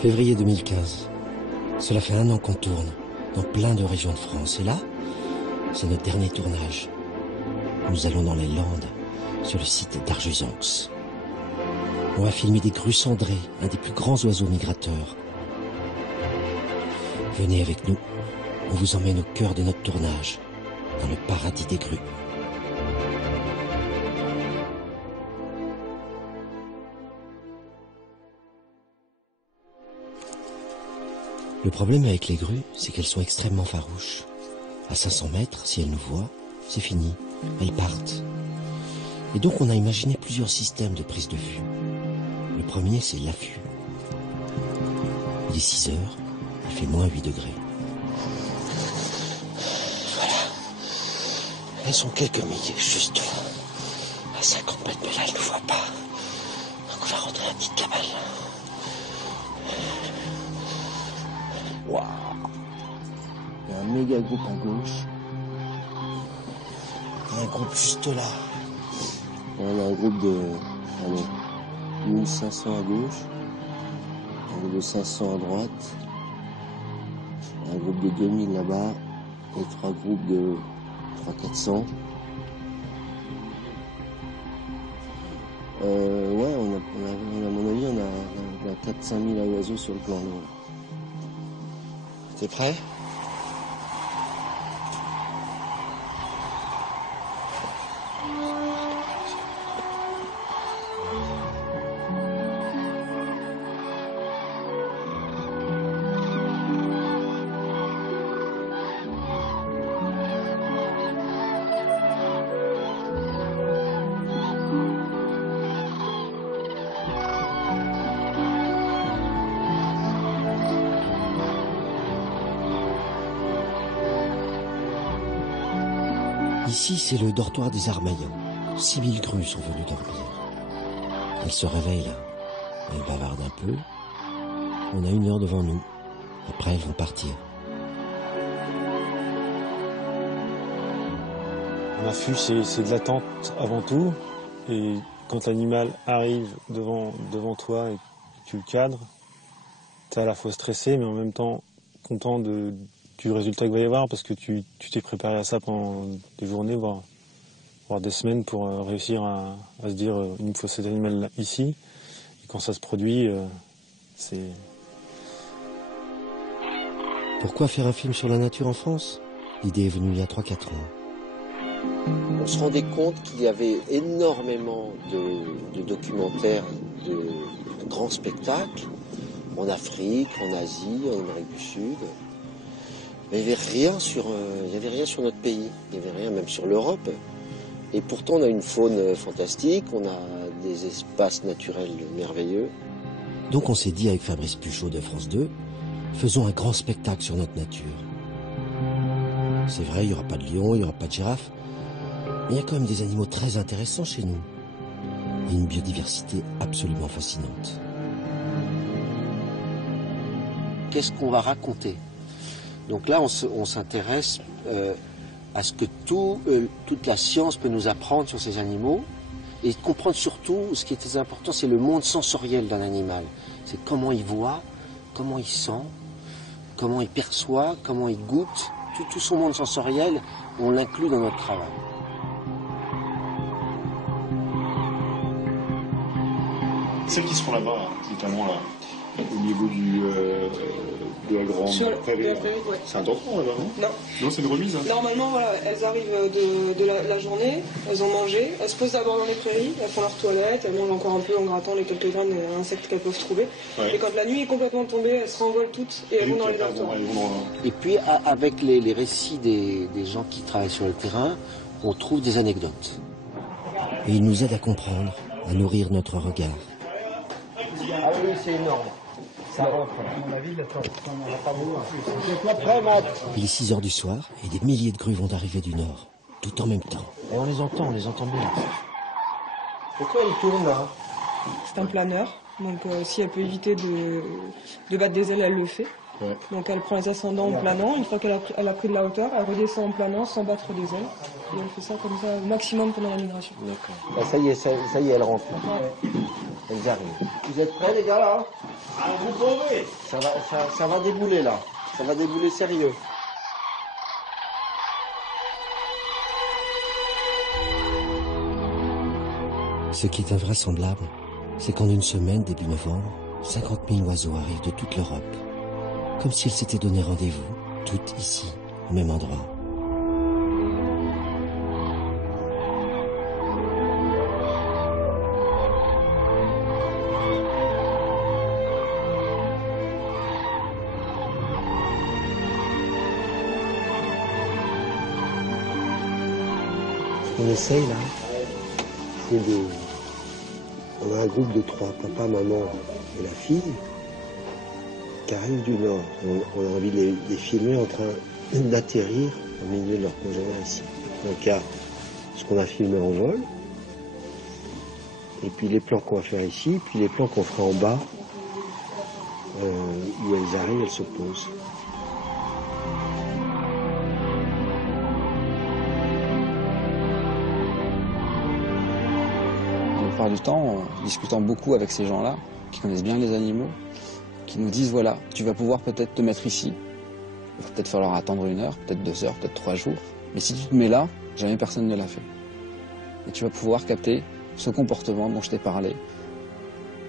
Février 2015. Cela fait 1 an qu'on tourne, dans plein de régions de France. Et là, c'est notre dernier tournage. Nous allons dans les Landes, sur le site d'Arjuzanx. On va filmer des grues cendrées, un des plus grands oiseaux migrateurs. Venez avec nous, on vous emmène au cœur de notre tournage, dans le paradis des grues. Le problème avec les grues, c'est qu'elles sont extrêmement farouches. À 500 mètres, si elles nous voient, c'est fini, elles partent. Et donc on a imaginé plusieurs systèmes de prise de vue. Le premier, c'est l'affût. Il est 6 heures, il fait moins 8 degrés. Voilà. Elles sont quelques milliers, juste là. À 50 mètres, mais là, elles ne nous voient pas. Donc on va rentrer dans la petite cabane. Waouh! Il y a un méga groupe à gauche. Il y a un groupe juste là. On a un groupe de 1500 à gauche, un groupe de 500 à droite, un groupe de 2000 là-bas, et 3 groupes de 300-400. Ouais, à mon avis, on a 4-5 000 oiseaux sur le plan d'eau. T'es prêt ? Ici, c'est le dortoir des Armaillans. 6000 grues sont venues dormir. Elles se réveillent là. Elles bavardent un peu. On a 1 heure devant nous. Après, elles vont partir. L'affût, c'est de l'attente avant tout. Et quand l'animal arrive devant toi et tu le cadres, t'es à la fois stressé, mais en même temps content du résultat qu'il va y avoir, parce que tu t'es préparé à ça pendant des journées, voire des semaines, pour réussir à se dire il me faut cet animal là, ici. Et quand ça se produit, c'est... Pourquoi faire un film sur la nature en France? L'idée est venue il y a 3-4 ans. On se rendait compte qu'il y avait énormément de documentaires, de grands spectacles, en Afrique, en Asie, en Amérique du Sud. Mais il n'y avait rien sur notre pays, il n'y avait rien même sur l'Europe. Et pourtant on a une faune fantastique, on a des espaces naturels merveilleux. Donc on s'est dit avec Fabrice Puchot de France 2, faisons un grand spectacle sur notre nature. C'est vrai, il n'y aura pas de lion, il n'y aura pas de girafe, mais il y a quand même des animaux très intéressants chez nous. Et une biodiversité absolument fascinante. Qu'est-ce qu'on va raconter ? Donc là, on s'intéresse à ce que toute la science peut nous apprendre sur ces animaux, et comprendre surtout, ce qui est très important, c'est le monde sensoriel d'un animal. C'est comment il voit, comment il sent, comment il perçoit, comment il goûte. Tout son monde sensoriel, on l'inclut dans notre travail. Celles qui sont là-bas, notamment là, au niveau de la grande prairie, ouais. C'est important là-bas, non? Non. Non, c'est une remise. Hein. Normalement, voilà, elles arrivent de la journée, elles ont mangé, elles se posent d'abord dans les prairies, elles font leur toilette, elles mangent encore un peu en grattant les quelques graines et insectes qu'elles peuvent trouver. Ouais. Et quand la nuit est complètement tombée, elles se renvolent toutes et elles vont dans les dortoirs. Et puis, avec les récits des gens qui travaillent sur le terrain, on trouve des anecdotes. Et ils nous aident à comprendre, à nourrir notre regard. Ah oui, c'est énorme. Ça rentre. Il est 6 heures du soir et des milliers de grues vont arriver du nord, tout en même temps. Et on les entend bien. Pourquoi elle tourne là? C'est un planeur, donc si elle peut éviter de battre des ailes, elle le fait. Ouais. Donc elle prend les ascendants en planant, une fois qu'elle a pris de la hauteur, elle redescend en planant sans battre des ailes. Et elle fait ça comme ça au maximum pendant la migration. D'accord. Bah, ça y est, elle rentre. Ouais. Elles arrivent. Vous êtes prêts les gars là? Ah, vous pouvez. Ça va débouler là. Ça va débouler sérieux. Ce qui est invraisemblable, c'est qu'en une semaine, début novembre, 50 000 oiseaux arrivent de toute l'Europe. Comme s'ils s'étaient donné rendez-vous, toutes ici, au même endroit. On essaye là, c'est de... On a un groupe de 3, papa, maman et la fille, qui arrivent du Nord. On a envie de les filmer en train d'atterrir au milieu de leur congénère ici. Donc il y a ce qu'on a filmé en vol, et puis les plans qu'on va faire ici, puis les plans qu'on fera en bas, où elles arrivent, elles se posent. La plupart du temps, en discutant beaucoup avec ces gens-là, qui connaissent bien les animaux, qui nous disent, voilà, tu vas pouvoir peut-être te mettre ici. Il va peut-être falloir attendre 1 heure, peut-être 2 heures, peut-être 3 jours. Mais si tu te mets là, jamais personne ne l'a fait. Et tu vas pouvoir capter ce comportement dont je t'ai parlé.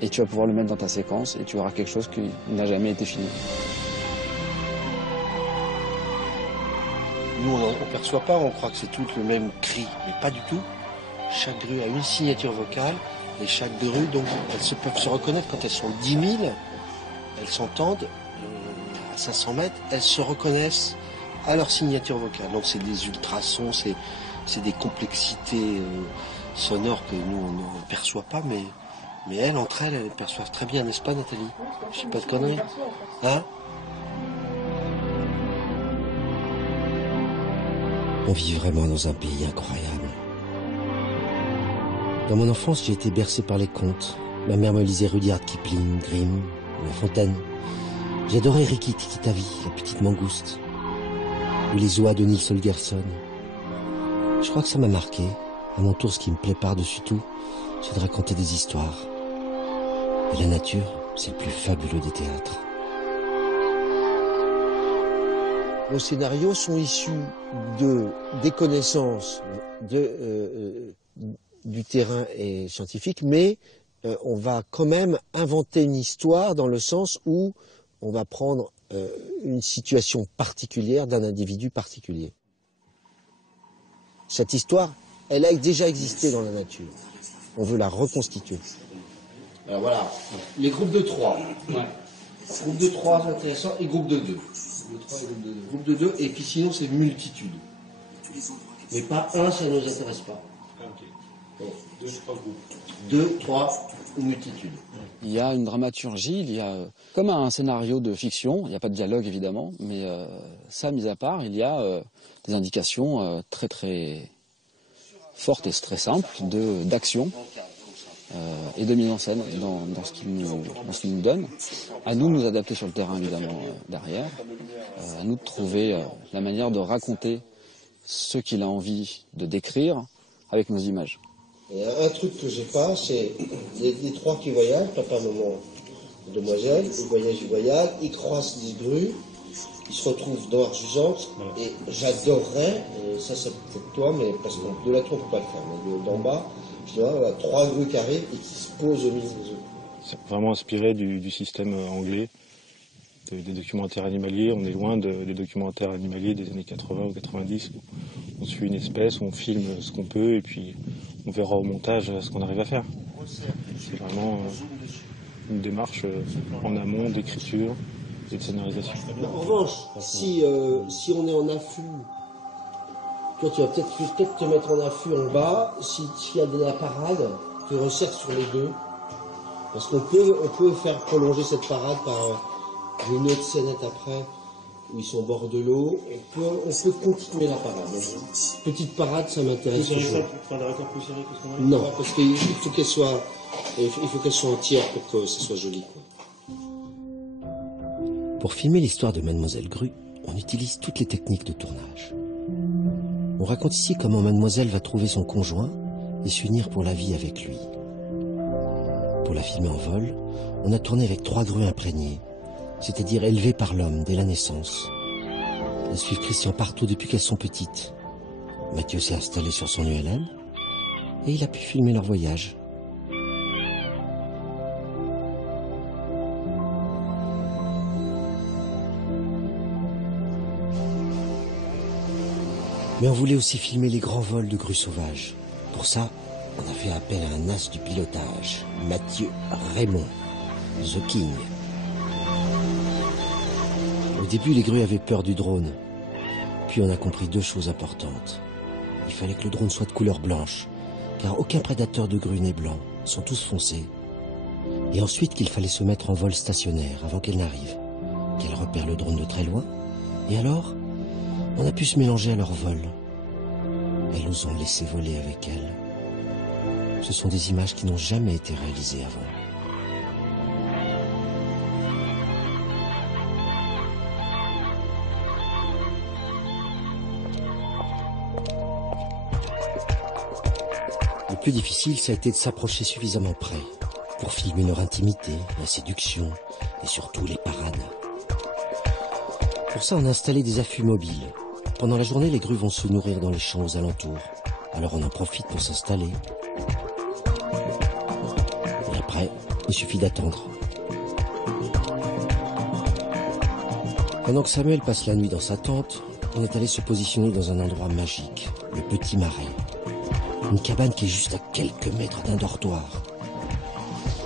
Et tu vas pouvoir le mettre dans ta séquence et tu auras quelque chose qui n'a jamais été filmé. Nous, on ne perçoit pas, on croit que c'est tout le même cri, mais pas du tout. Chaque grue a une signature vocale et chaque grue, donc, elles peuvent se reconnaître quand elles sont 10 000, elles s'entendent à 500 mètres, elles se reconnaissent à leur signature vocale. Donc c'est des ultrasons, c'est des complexités sonores que nous on ne perçoit pas, mais elles, entre elles, elles perçoivent très bien, n'est-ce pas Nathalie? Je sais pas de conneries. Hein? On vit vraiment dans un pays incroyable. Dans mon enfance, j'ai été bercé par les contes. Ma mère me lisait Rudyard Kipling, Grimm, La Fontaine. J'adorais Rikki Tikki Tavi, la petite mangouste. Ou les oies de Nils Holgersson. Je crois que ça m'a marqué. À mon tour, ce qui me plaît par-dessus tout, c'est de raconter des histoires. Et la nature, c'est le plus fabuleux des théâtres. Nos scénarios sont issus des connaissances du terrain et scientifique, mais on va quand même inventer une histoire dans le sens où on va prendre une situation particulière d'un individu particulier. Cette histoire, elle a déjà existé dans la nature. On veut la reconstituer. Alors voilà, les groupes de 3. Ouais. Groupe de 3, c'est intéressant, et groupe de 2. Groupe de 2, et puis sinon c'est multitude. Mais pas un, ça ne nous intéresse pas. Bon. 2, 3 groupes. 2, 3 ou multitude. Il y a une dramaturgie, il y a comme un scénario de fiction, il n'y a pas de dialogue évidemment, mais ça mis à part, il y a des indications très très fortes et très simples d'action et de mise en scène dans ce qu'il nous donne. À nous de nous adapter sur le terrain évidemment derrière, à nous de trouver la manière de raconter ce qu'il a envie de décrire avec nos images. Et un truc que j'ai pas, c'est les 3 qui voyagent, papa, maman, demoiselle, ils voyagent, ils croisent des grues, ils se retrouvent dans Argent, et j'adorerais, ça c'est peut-être toi, mais parce que de là on ne peut pas le faire, mais d'en bas, je vois 3 grues qui arrivent et qui se posent au milieu des autres. C'est vraiment inspiré du système anglais, des documentaires animaliers. On est loin des documentaires animaliers des années 80 ou 90, où on suit une espèce, on filme ce qu'on peut, et puis on verra au montage ce qu'on arrive à faire. C'est vraiment une démarche en amont d'écriture et de scénarisation. En revanche, si on est en affût, toi tu vas peut-être te mettre en affût en bas, s'il y a de la parade, tu resserres sur les 2. Parce qu'on peut faire prolonger cette parade par une autre scénette après, où ils sont au bord de l'eau. On peut continuer la parade. Petite parade, ça m'intéresse toujours. Non, parce qu'il faut qu'elle soit entière pour que ça soit joli, quoi. Pour filmer l'histoire de Mademoiselle Grue, on utilise toutes les techniques de tournage. On raconte ici comment Mademoiselle va trouver son conjoint et s'unir pour la vie avec lui. Pour la filmer en vol, on a tourné avec 3 grues imprégnées, c'est-à-dire élevées par l'homme dès la naissance. Elles suivent Christian partout depuis qu'elles sont petites. Mathieu s'est installé sur son ULM et il a pu filmer leur voyage. Mais on voulait aussi filmer les grands vols de grues sauvages. Pour ça, on a fait appel à un as du pilotage, Mathieu Raymond, The King. Au début, les grues avaient peur du drone. Puis on a compris 2 choses importantes. Il fallait que le drone soit de couleur blanche, car aucun prédateur de grue n'est blanc, sont tous foncés. Et ensuite qu'il fallait se mettre en vol stationnaire avant qu'elle n'arrive, qu'elle repère le drone de très loin. Et alors, on a pu se mélanger à leur vol. Elles nous ont laissé voler avec elles. Ce sont des images qui n'ont jamais été réalisées avant. Le plus difficile, ça a été de s'approcher suffisamment près pour filmer leur intimité, la séduction et surtout les parades. Pour ça, on a installé des affûts mobiles. Pendant la journée, les grues vont se nourrir dans les champs aux alentours. Alors on en profite pour s'installer. Et après, il suffit d'attendre. Pendant que Samuel passe la nuit dans sa tente, on est allé se positionner dans un endroit magique, le Petit Marais. Une cabane qui est juste à quelques mètres d'un dortoir.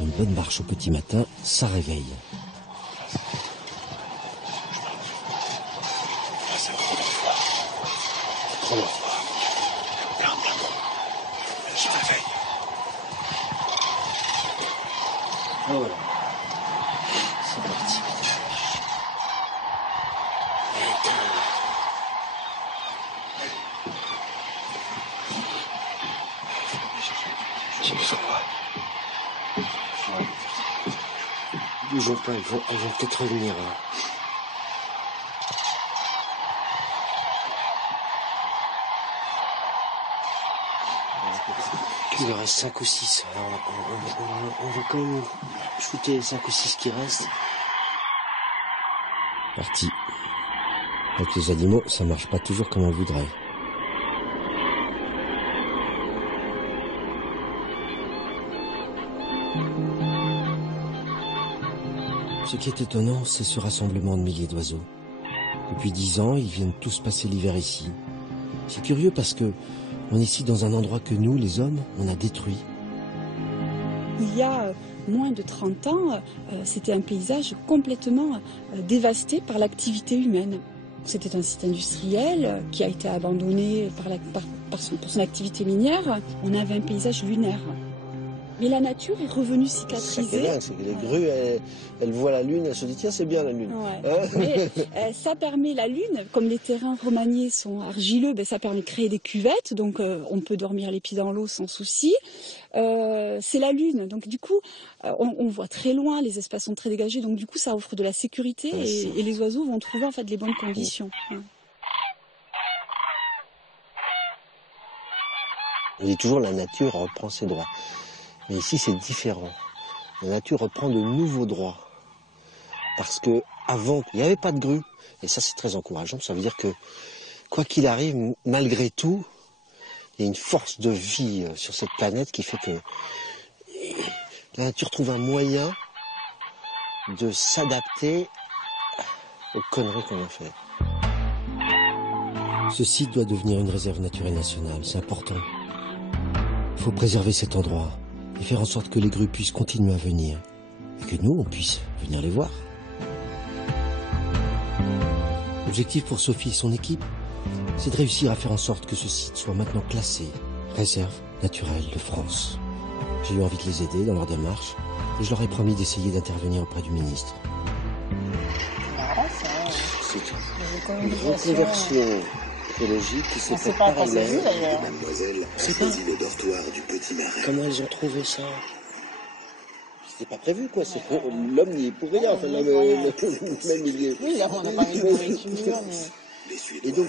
Une bonne marche au petit matin, ça réveille. Voilà. C'est parti. J'ai besoin de moi. Bougeons pas, ils vont peut-être revenir. Hein. Il en reste 5 ou 6. On va quand même shooter les 5 ou 6 qui restent. Parti. Avec les animaux, ça marche pas toujours comme on voudrait. Ce qui est étonnant, c'est ce rassemblement de milliers d'oiseaux. Depuis 10 ans, ils viennent tous passer l'hiver ici. C'est curieux parce que on est ici dans un endroit que nous, les hommes, on a détruit. Il y a moins de 30 ans, c'était un paysage complètement dévasté par l'activité humaine. C'était un site industriel qui a été abandonné pour son activité minière. On avait un paysage lunaire. Mais la nature est revenue cicatriser. C'est que les grues, elles voient la lune, elles se disent tiens, c'est bien la lune. Ouais. Mais ça permet la lune, comme les terrains remaniés sont argileux, ça permet de créer des cuvettes, donc on peut dormir les pieds dans l'eau sans souci. C'est la lune, donc du coup on voit très loin, les espaces sont très dégagés, donc du coup ça offre de la sécurité et les oiseaux vont trouver en fait les bonnes conditions. Ouais. On dit toujours la nature reprend ses droits. Mais ici, c'est différent. La nature reprend de nouveaux droits. Parce que avant, il n'y avait pas de grue. Et ça, c'est très encourageant. Ça veut dire que, quoi qu'il arrive, malgré tout, il y a une force de vie sur cette planète qui fait que la nature trouve un moyen de s'adapter aux conneries qu'on a fait. Ce site doit devenir une réserve naturelle nationale. C'est important. Il faut préserver cet endroit. Et faire en sorte que les grues puissent continuer à venir. Et que nous, on puisse venir les voir. L'objectif pour Sophie et son équipe, c'est de réussir à faire en sorte que ce site soit maintenant classé réserve naturelle de France. J'ai eu envie de les aider dans leur démarche et je leur ai promis d'essayer d'intervenir auprès du ministre. C'est une reconversion écologique qui s'est faite parallèle. Mademoiselle a choisi le dortoir du Petit Marais. Comment elles ont trouvé ça? C'était pas prévu, quoi. L'homme n'y est pour rien. Enfin, l'homme, même il est... Oui, on n'a pas mis de nourriture, mais... Et donc,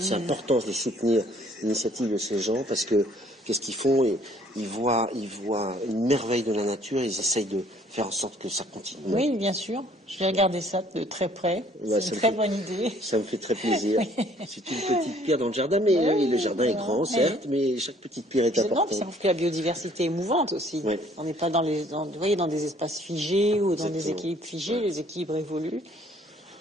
c'est important de soutenir l'initiative de ces gens parce que qu'est-ce qu'ils font? Ils voient une merveille de la nature, ils essayent de faire en sorte que ça continue. Oui, bien sûr. Je vais regarder ça de très près. C'est une très bonne idée. Ça me fait très plaisir. C'est une petite pierre dans le jardin, mais oui, le jardin est grand, certes, mais chaque petite pierre est importante. Non, ça prouve que la biodiversité est mouvante aussi. Oui. On n'est pas dans des espaces figés ou dans des équilibres figés, les équilibres évoluent.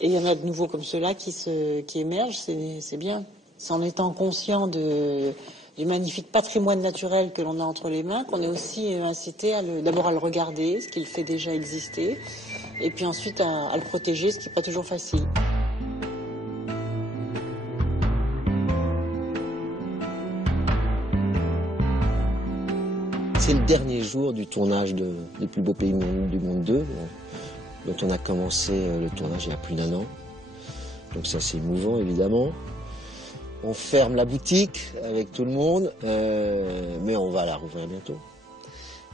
Et il y en a de nouveaux comme ceux-là qui émergent, c'est bien. C'est en étant conscient du magnifique patrimoine naturel que l'on a entre les mains qu'on est aussi incité d'abord à le regarder, ce qu'il fait déjà exister, et puis ensuite à le protéger, ce qui n'est pas toujours facile. C'est le dernier jour du tournage des Plus beaux pays du monde 2, dont on a commencé le tournage il y a plus d'1 an. Donc ça c'est émouvant évidemment. On ferme la boutique avec tout le monde, mais on va la rouvrir bientôt.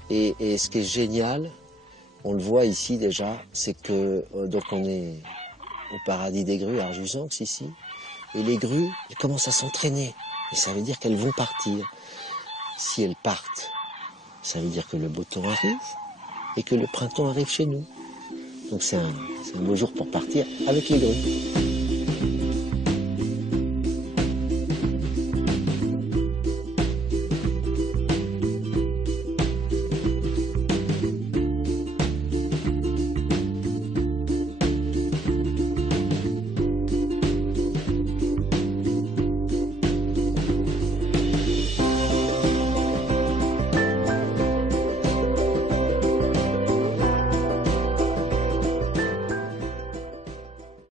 Et ce qui est génial, on le voit ici déjà, c'est que donc on est au paradis des grues à Arjusanx ici, et les grues, elles commencent à s'entraîner. Et ça veut dire qu'elles vont partir. Si elles partent, ça veut dire que le beau temps arrive et que le printemps arrive chez nous. Donc c'est un beau jour pour partir avec les grues.